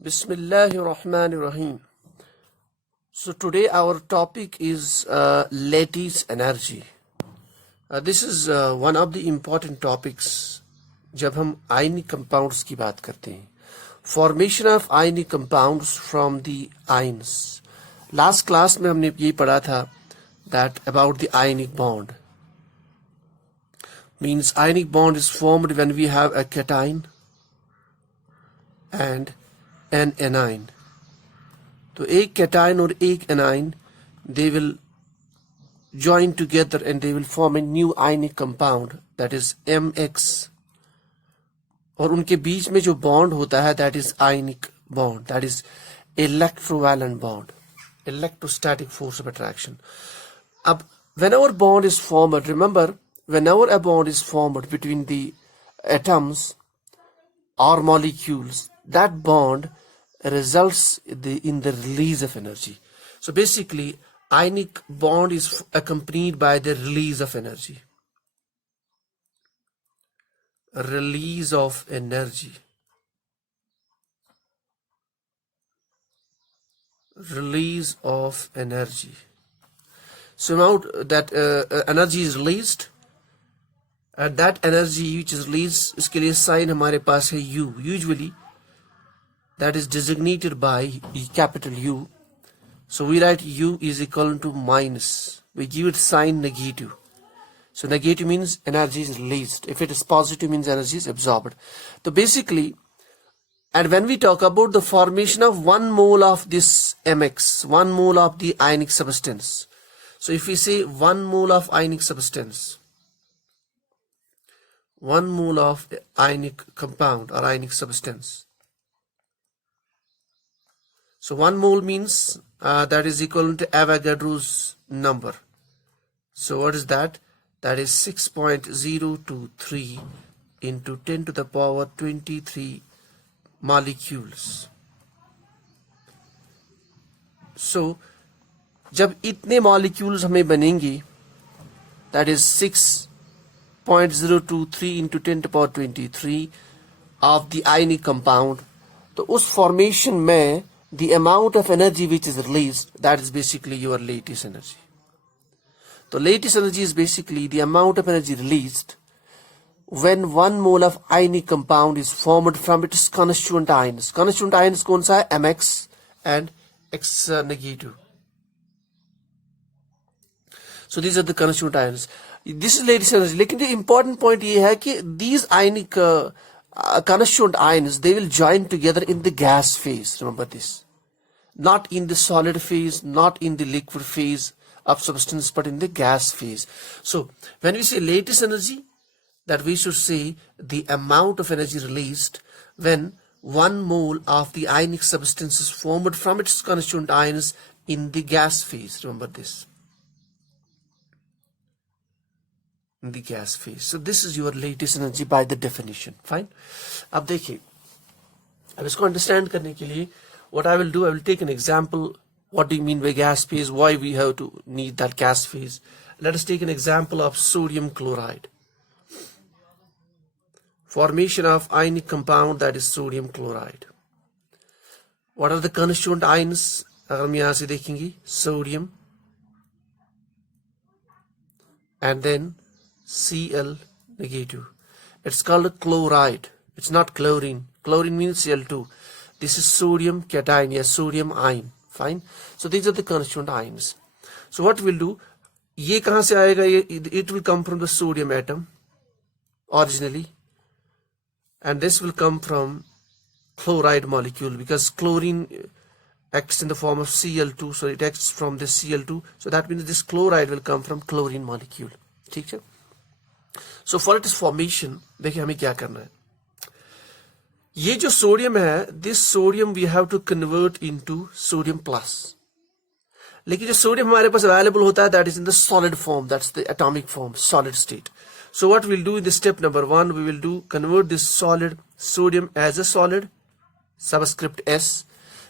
Bismillahir Rahmanir Rahim. So today our topic is lattice energy. This is one of the important topics जब हम ionic compounds की बात करते हैं. Formation of ionic compounds from the ions. Last class में हमने ये पढ़ा था that about the ionic bond. Means ionic bond is formed when we have a cation and an anion. तो एक cation और एक anion, they will join together and they will form a new ionic compound, that is MX. और उनके बीच में जो bond होता है, that is ionic bond, that is electrovalent bond, electrostatic force of attraction. अब whenever bond is formed, remember, whenever a bond is formed between the atoms or molecules, that bond results in the release of energy. So basically, ionic bond is accompanied by the release of energy. Release of energy. Release of energy. So now that energy is released, and that energy which is released, इसके लिए sign हमारे पास है U. Usually, that is designated by capital U. So we write U is equal to minus. We give it sign negative. So negative means energy is released. If it is positive, means energy is absorbed. So basically, and when we talk about the formation of 1 mole of this MX, 1 mole of the ionic substance. So if we say 1 mole of ionic substance, 1 mole of ionic compound or ionic substance. So 1 mole means that is equal to Avogadro's number. So what is that? That is 6.023 into 10 to the power 23 molecules. So जब इतने molecules हमें बनेंगे, that is 6.023 into 10 to the power 23 of the ionic compound, तो उस formation में the amount of energy which is released, that is basically your lattice energy. So lattice energy is basically the amount of energy released when 1 mole of ionic compound is formed from its constituent ions. Constituent ions कौन सा है? MX and X negative. So these are the constituent ions. This is lattice energy. लेकिन the important point ये है कि these ionic constituent ions, they will join together in the gas phase. Remember this. Not in the solid phase, not in the liquid phase of substance, but in the gas phase. So when we say lattice energy, that we should say the amount of energy released when 1 mole of the ionic substance is formed from its constituent ions in the gas phase. Remember this. In the gas phase. So this is your lattice energy by the definition. Fine. अब देखिए, अब इसको understand करने के लिए what I will do, I will take an example. What do you mean by gas phase? Why we have to need that gas phase? Let us take an example of sodium chloride. Formation of ionic compound, that is sodium chloride. What are the constituent ions? अगर हम यहाँ से देखेंगे, sodium and then Cl negative. It's called chloride. It's not chlorine. Chlorine means Cl2. This is sodium cation, yes, sodium ion. Fine. So these are the constituent ions. So what we'll do, ये कहाँ से आएगा? It will come from the sodium atom originally, and this will come from chloride molecule because chlorine acts in the form of Cl2, so it acts from this Cl2. So that means this chloride will come from chlorine molecule. ठीक है? So for its formation, देखिए हमें क्या करना है. ये जो sodium है, this sodium we have to convert into sodium plus. लेकिन जो सोडियम हमारे पास available होता है, that is in the solid form, that's the atomic form, solid state. So what we'll do in the step number 1, we will do convert this solid sodium as a solid, subscript S.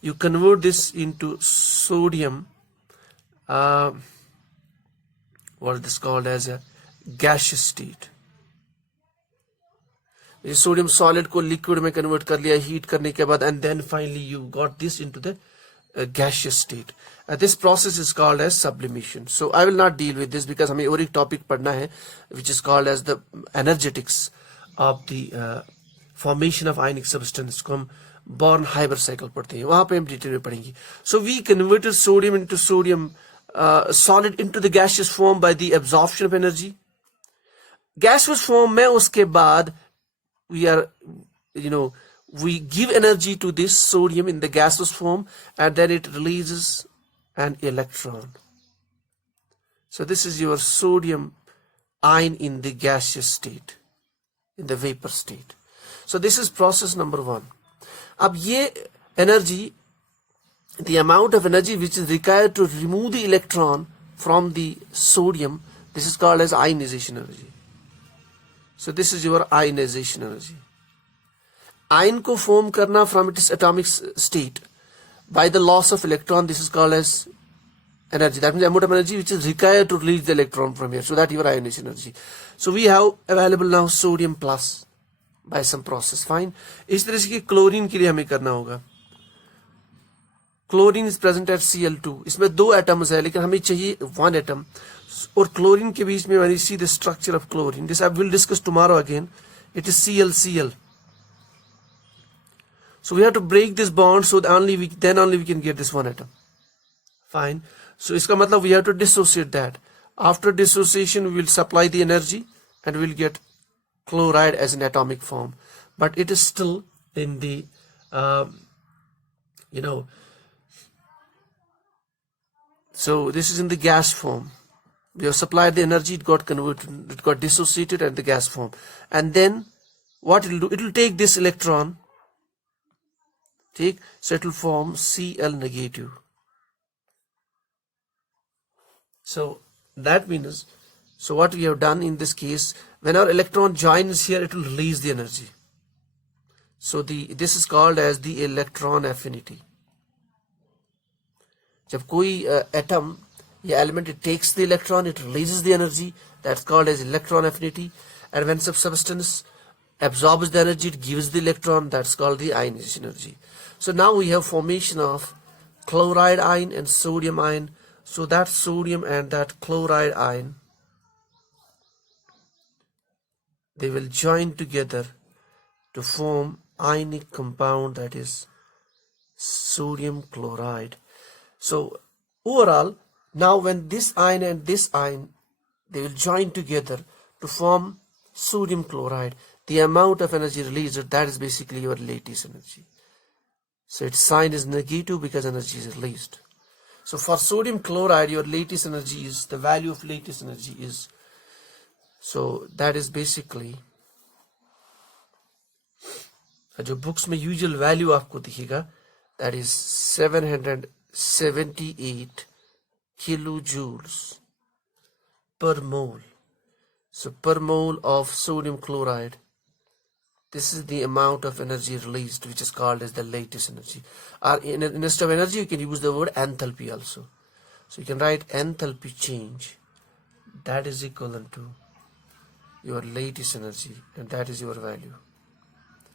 You convert this into sodium, what is this called as a gaseous state. ये sodium solid को liquid में convert कर लिया heat करने के बाद, and then finally you got this into the gaseous state. This process is called as sublimation. So I will not deal with this because हमें और एक topic पढ़ना है which is called as the energetics of the formation of ionic substance को हम Born-Haber cycle पढ़ते हैं, वहाँ पे हम डिटेल में पढ़ेंगे. So we converted sodium into sodium solid into the gaseous form by the absorption of energy. Gaseous form में उसके बाद we are, we give energy to this sodium in the gaseous form, and then it releases an electron. So this is your sodium ion in the gaseous state, in the vapor state. So this is process number 1. अब ये energy, the amount of energy which is required to remove the electron from the sodium, this is called as ionization energy. So this is your ionization energy. Ion को form करना from its atomic state by the loss of electron, this is called as energy. That means the amount of energy which is required to release the electron from here. So that your ionization energy. So we have available now sodium plus by some process. Fine. इस तरह से chlorine के लिए हमें करना होगा. Chlorine is present at Cl2. इसमें 2 atoms है लेकिन हमें चाहिए 1 atom. और क्लोरीन के बीच में when you see the structure of chlorine, this I will discuss tomorrow again. It is Cl. So we have to break this bond so that only we can get this 1 atom. Fine. So इसका मतलब we have to dissociate that. After dissociation we will supply the energy and we will get chloride as an atomic form. But it is still in the so this is in the gas form. We have supplied the energy, it got converted, it got dissociated at the gas form. And then what it will do? It will take this electron. So it will form Cl negative. So that means, so what we have done in this case, when our electron joins here, it will release the energy. So this is called as the electron affinity. जब कोई atom या element, it takes the electron, it releases the energy, that's called as electron affinity. And when some substance absorbs the energy, it gives the electron, that's called the ionization energy. So now we have formation of chloride ion and sodium ion. So that sodium and that chloride ion, they will join together to form ionic compound, that is sodium chloride. So overall, now when this ion and this ion, they will join together to form sodium chloride, the amount of energy released, that is basically your lattice energy. So its sign is negative because energy is released. So for sodium chloride, your lattice energy is, the value of lattice energy is, so that is basically, जो books में usual value आपको दिखेगा, that is 778 kilojoules per mole. So per mole of sodium chloride, this is the amount of energy released, which is called as the lattice energy. Or instead of energy, you can use the word enthalpy also. So you can write enthalpy change, that is equivalent to your lattice energy, and that is your value,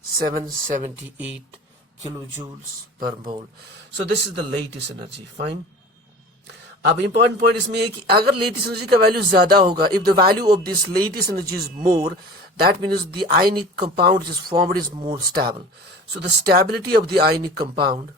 778 kilojoules per mole. So this is the lattice energy. Fine. अब important point इसमें है कि अगर lattice energy का value ज़्यादा होगा, if the value of this lattice energy is more, that means the ionic compound which is formed is more stable. So the stability of the ionic compound,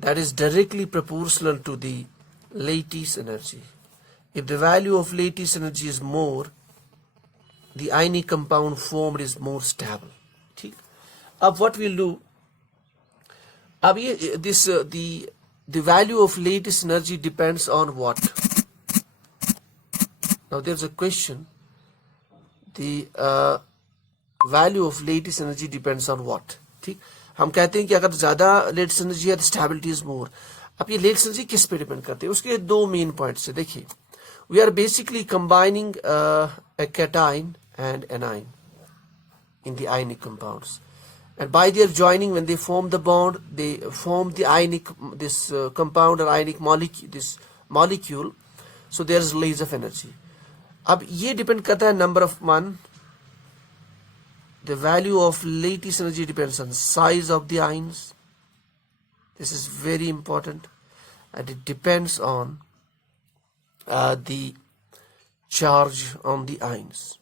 that is directly proportional to the lattice energy. If the value of lattice energy is more, the ionic compound formed is more stable. ठीक. अब what we'll do? अब ये the value of lattice energy depends on what? Now there's a question. The value of lattice energy depends on what? ठीक. हम कहते हैं कि अगर ज़्यादा lattice energy है तो stability is more. अब ये lattice energy किस पे डिपेंड करते हैं? उसके 2 main points है. देखिए, we are basically combining a cation and anion in the ionic compounds. and by their joining, when they form the bond, they form the ionic, this compound or ionic molecule. So there is release of energy. अब ये depend करता है number of one. The value of lattice energy depends on size of the ions. This is very important, and it depends on the charge on the ions.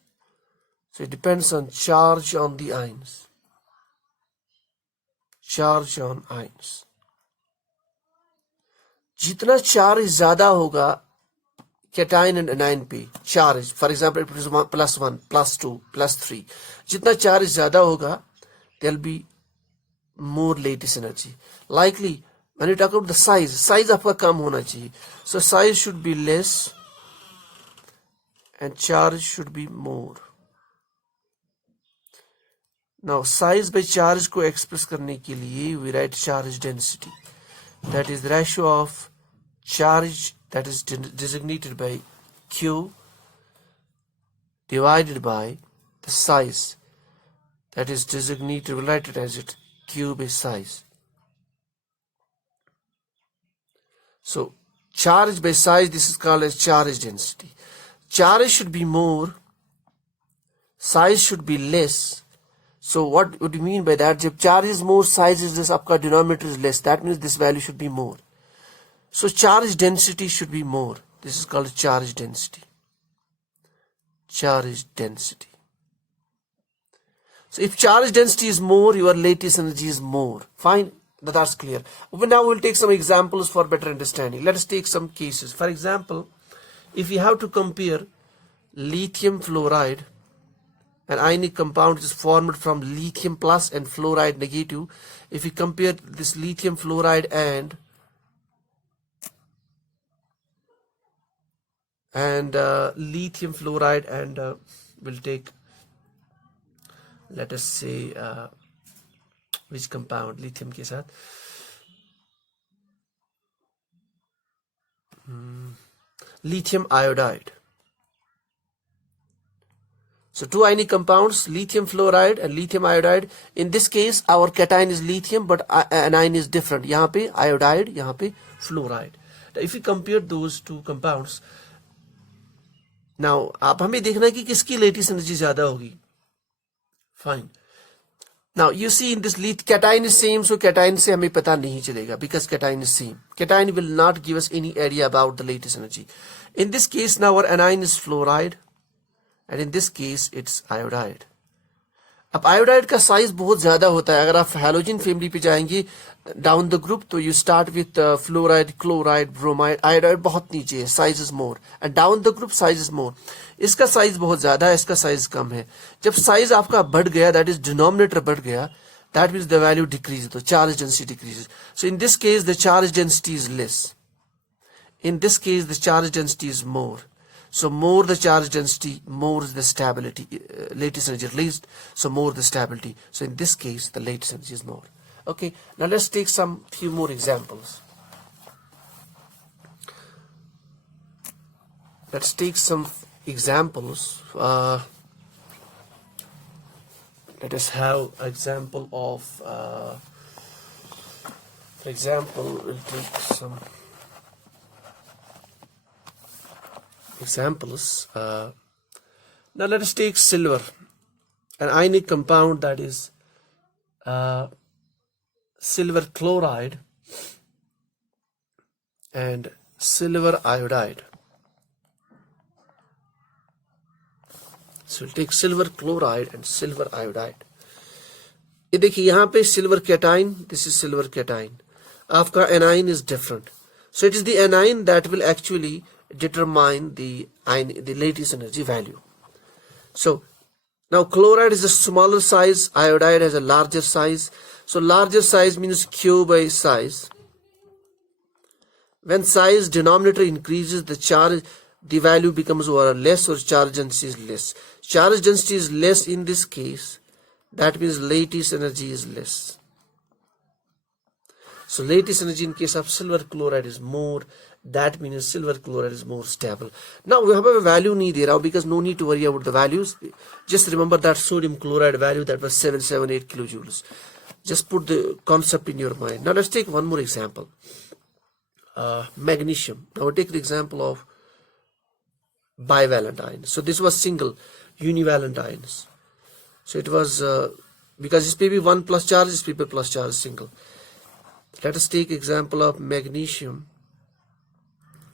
So it depends on charge on the ions. Charge on ions. जितना charge ज्यादा होगा cation and anion पे charge, for example it is +1, +2, +3, जितना charge ज्यादा होगा there will be more lattice energy. Likely when you talk about the size आपका कम होना चाहिए. So size should be less and charge should be more. Now size by charge को express करने के लिए we write charge density. That is the ratio of charge that is designated by Q divided by the size that is designated, we'll write it as it Q by size. So charge by size, this is called as charge density. Charge should be more, size should be less. So what do you mean by that? If charge is more, size is less, आपका denominator is less, that means this value should be more. So charge density should be more. This is called charge density. Charge density. So if charge density is more, your lattice energy is more. Fine, that's clear. But now we'll take some examples for better understanding. Let us take some cases. For example, if you have to compare lithium fluoride, an ionic compound is formed from lithium plus and fluoride negative. If you compare this lithium fluoride and lithium fluoride and we'll take, let us say which compound lithium के साथ lithium iodide. So two ionic compounds, lithium fluoride and lithium iodide. In this case, our cation is lithium, but anion is different. यहाँ पे iodide, यहाँ पे fluoride. Now, if we compare those two compounds, now आप हमें देखना है कि किसकी lattice energy ज़्यादा होगी. Fine. Now you see in this cation is same, so cation से हमें पता नहीं चलेगा because cation is same. Cation will not give us any idea about the lattice energy. In this case, now our anion is fluoride. And in this case it's iodide. अब iodide का size बहुत ज़्यादा होता है. अगर आप halogen family पे जाएंगे down the group, तो you start with fluoride, chloride, bromide. Iodide बहुत नीचे है, size is more. And down the group size is more. इसका size बहुत ज़्यादा है, इसका size कम है. जब size आपका बढ़ गया, that is denominator बढ़ गया, that means the value decreases, the charge density decreases. So in this case the charge density is less. In this case the charge density is more. So more the charge density, more is the stability, lattice energy released, so more the stability. So in this case, the lattice energy is more. Okay, now let's take some few more examples. Let's take some examples. Let us have an example of, for example, we'll take some examples. Now let us take silver, an ionic compound that is silver chloride and silver iodide. So we'll take silver chloride and silver iodide. ये देखिए यहाँ पे silver cation, this is silver cation. आपका anion is different. So it is the anion that will actually determine the lattice energy value. So now chloride is a smaller size, iodide has a larger size. So larger size means Q by size. When size denominator increases, the value becomes less, or charge density is less. Charge density is less in this case, that means lattice energy is less. So lattice energy in case of silver chloride is more. That means silver chloride is more stable. Now we have a value need here because no need to worry about the values. Just remember that sodium chloride value that was 778 kilojoules. Just put the concept in your mind. Now let's take one more example. Magnesium. Now we'll take the example of bivalent ions. So this was single, univalent ions. So it was because this may be 1 plus charge, this may be plus charge single. Let us take example of magnesium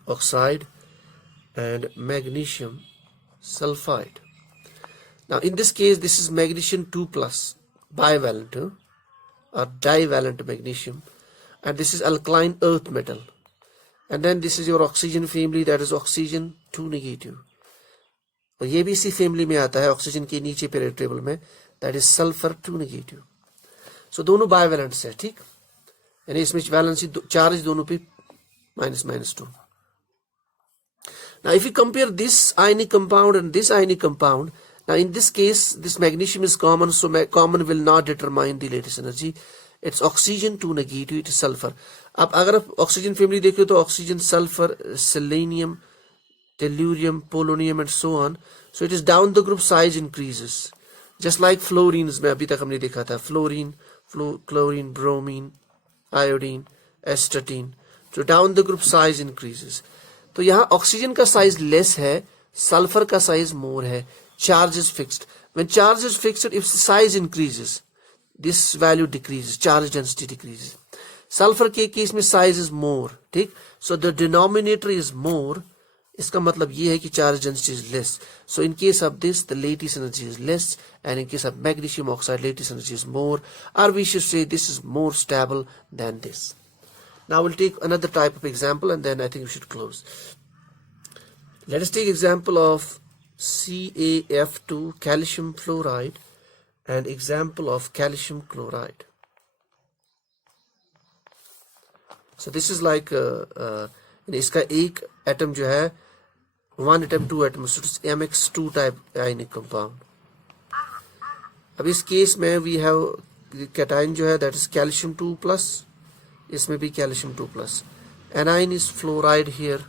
oxide and magnesium sulfide. Now in this case, this is magnesium 2 plus bivalent or divalent magnesium, and this is alkaline earth metal, and then this is your oxygen family, that is oxygen 2 negative. और ये भी इसी family में आता है oxygen के नीचे period table में, दैट इज सल्फर 2 नेगेटिव. सो दोनों बायवैलेंट्स है, ठीक, यानी इसमें वैलेंसी चार्ज दोनों पे --2. Now if you compare this ionic compound and this ionic compound, now in this case this magnesium is common, so common will not determine the lattice energy. It's oxygen 2 negative, it is sulfur. अब अगर आप oxygen family देखो तो oxygen, sulphur, selenium, tellurium, polonium and so on. So it is down the group size increases. Just like fluorines में अभी तक हमने देखा था, fluorine, chlorine, bromine, iodine, astatine. So down the group size increases. तो यहाँ ऑक्सीजन का size less है, सल्फर का साइज मोर है, charge is fixed. When charge is fixed, if size increases, this value decreases, charge density decreases. Sulphur के case में size is more, ठीक, so the denominator is more. इसका मतलब ये है कि charge density is less. So in case of this, the lattice energy is less, and in case of magnesium oxide, lattice energy is more, or we should say this is more stable than this. Now we'll take another type of example, and then I think we should close. Let us take example of CaF2 calcium fluoride and example of calcium chloride. So this is like इसका एक atom जो है 1 atom 2 atom, so it's MX2 type ionic compound. अब इस case में we have cation जो है that is calcium 2 plus, इसमें भी calcium 2 plus. Anion is fluoride here.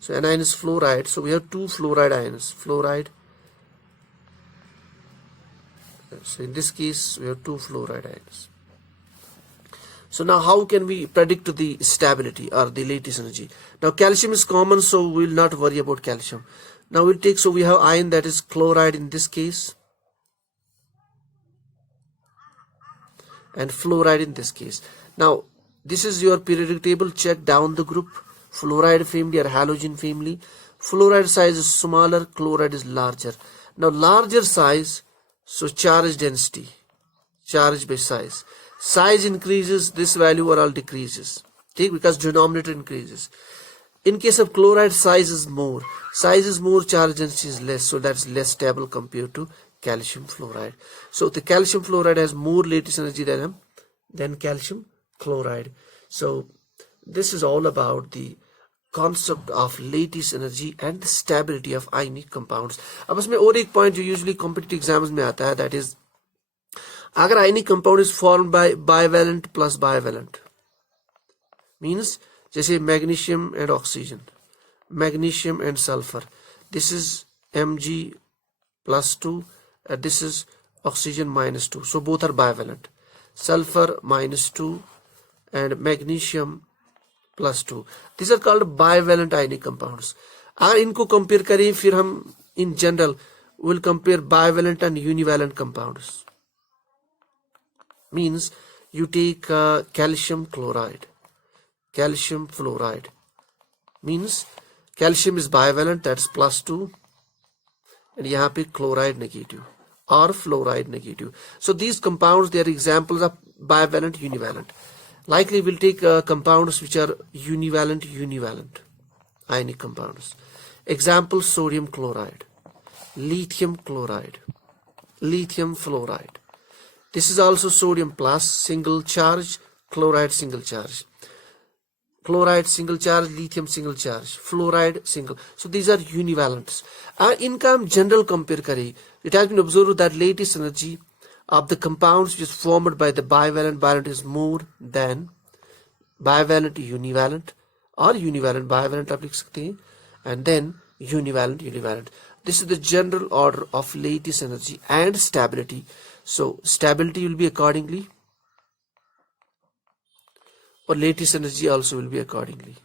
So anion is fluoride, so we have 2 fluoride ions, fluoride. So in this case we have 2 fluoride ions. So now how can we predict the stability or the lattice energy? Now calcium is common, so we will not worry about calcium. Now we'll take, so we have ion that is chloride in this case and fluoride in this case. Now this is your periodic table, check down the group, fluoride family or halogen family. Fluoride size is smaller, chloride is larger. Now larger size, so charge density, charge by size. Size increases, this value overall decreases, ठीक, because denominator increases. In case of chloride, size is more. Size is more, charge density is less, so that's less stable compared to calcium fluoride. So the calcium fluoride has more lattice energy than calcium chloride. So this is all about the concept of lattice energy and the stability of ionic compounds. अब इसमें और एक point जो usually competitive exams में आता है, that is अगर ionic compound is formed by bivalent plus bivalent, means जैसे magnesium and oxygen, magnesium and sulfur, this is Mg plus 2 and this is oxygen minus 2, so both are bivalent. Sulfur minus 2 and magnesium plus 2, these are called bivalent ionic compounds. अगर इनको compare करें फिर हम in general will compare bivalent and univalent compounds. Means you take calcium chloride, calcium fluoride, means calcium is bivalent, that's plus 2, and यहाँ पे chloride negative or fluoride negative. So these compounds, they are examples of bivalent, univalent. Likely we'll take compounds which are univalent ionic compounds. Example, sodium chloride, lithium chloride, lithium fluoride. This is also sodium plus, single charge, chloride single charge, chloride single charge, lithium single charge, fluoride single. So these are univalents. इनका हम general compare करें, it has been observed that lattice energy of the compounds which is formed by the bivalent. Bivalent is more than bivalent univalent, or univalent bivalent आप लिख सकते हैं, and then univalent univalent. This is the general order of lattice energy and stability. So stability will be accordingly, or lattice energy also will be accordingly.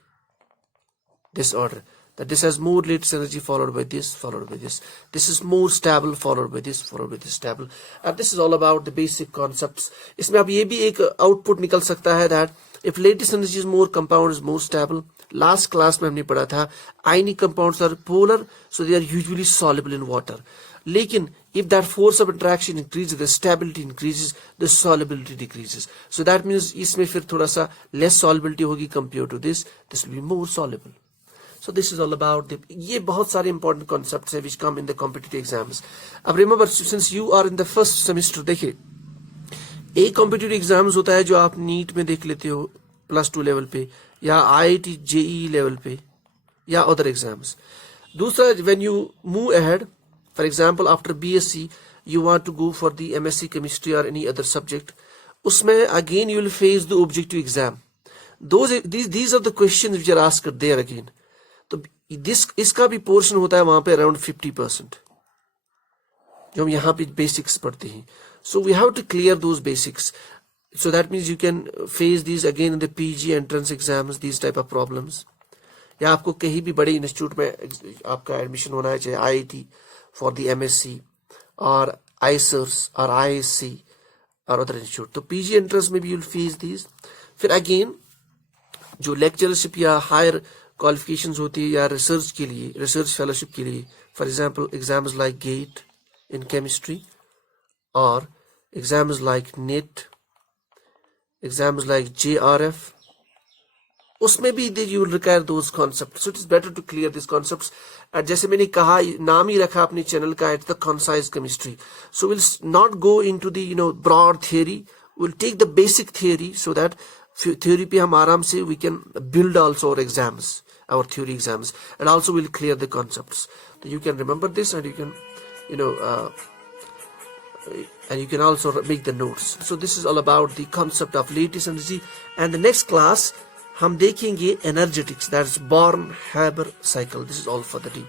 This order, that this has more lattice energy followed by this, followed by this. This is more stable followed by this, followed by this stable. And this is all about the basic concepts. इसमें अब ये भी एक output निकल सकता है that if lattice energy is more, compound is more stable. Last class में हमने पढ़ा था ionic compounds are polar, so they are usually soluble in water. लेकिन if that force of interaction increases, the stability increases, the solubility decreases. So that means इसमें फिर थोड़ा सा less solubility होगी compared to this. This will be more soluble. So this is all about the, ये बहुत सारे important concepts हैं which come in the competitive exams. अब remember, since you are in the first semester, देखिए एक competitive exams होता है जो आप नीट में देख लेते हो +2 लेवल पे, या IIT JEE लेवल पे, या other exams. दूसरा, when you move ahead, for example after B.Sc you want to go for the MSc chemistry or any other subject, उसमें again you will face the objective exam. These are the questions which are asked there again. तो इसका भी portion होता है वहां पे around 50%, जो हम यहाँ पे बेसिक्स पढ़ते हैं. So we have to clear those basics, so that means you can face these again in the PG entrance exams, these type of problems. या आपको कहीं भी बड़े इंस्टीट्यूट में आपका एडमिशन होना है, चाहे IIT फॉर द MSc और आईसर्स और ISC और अदर इंस्टीट्यूट, तो पीजी एंट्रेंस में भी यूल फेस दीज. फिर अगेन जो लेक्चरशिप या हायर क्वालिफिकेशंस होती है या रिसर्च के लिए, रिसर्च फेलोशिप के लिए, for example exams like GATE in chemistry, और exams like NET, exams like JRF, उसमें भी you will require those concept. So it is better to clear this concepts. जैसे मैंने कहा, नाम ही रखा अपने चैनल का, it's the concise chemistry. So will not go into the broad theory, will take the basic theory, so that theory पे हम आराम से we can build also our exams, our theory exams, and also we'll clear the concepts. So you can remember this, and you can and you can also make the notes. So this is all about the concept of lattice energy. And the next class हम देखेंगे energetics, that's Born-Haber cycle. This is all for the day.